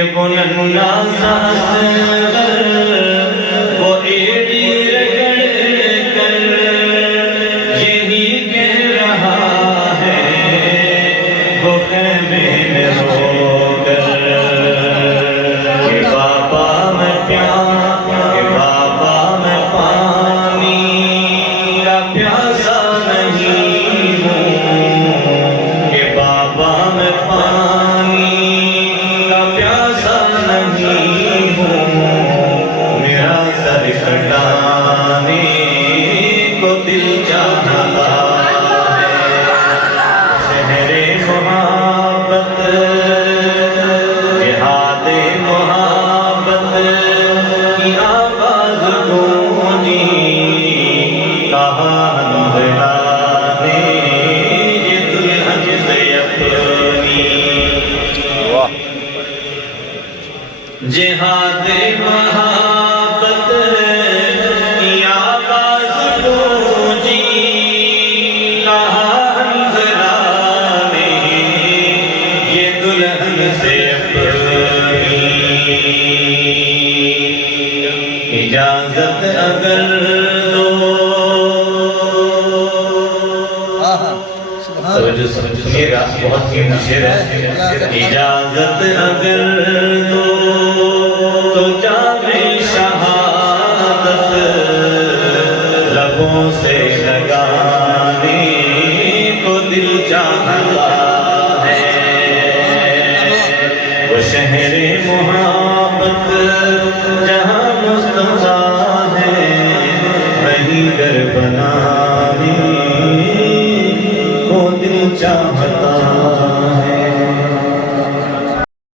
کہ وہ ننگا سا اصغر وہ ایڑی رگڑ کر یہی کہہ رہا ہے وہ خیمے میں رو کر کہ بابا میں پیار کہ بابا میں پانی کا پیاسا نہیں ہوں کہ بابا میں پانی کا پیاسا نہیں ہوں میرا سر کٹانے کو دل چاہتا ہے شہر محبت جہاد محبت کی آواز گونجی کہا ہمرانے یہ دلہن سے اپنی جہاد محبت کی آواز گونجی کہا ہمرانے یہ دلہن سے اپنی اجازت اگر دو توجہ سنیے گا بہت قیمتی شعر ہے اجازت اگر دو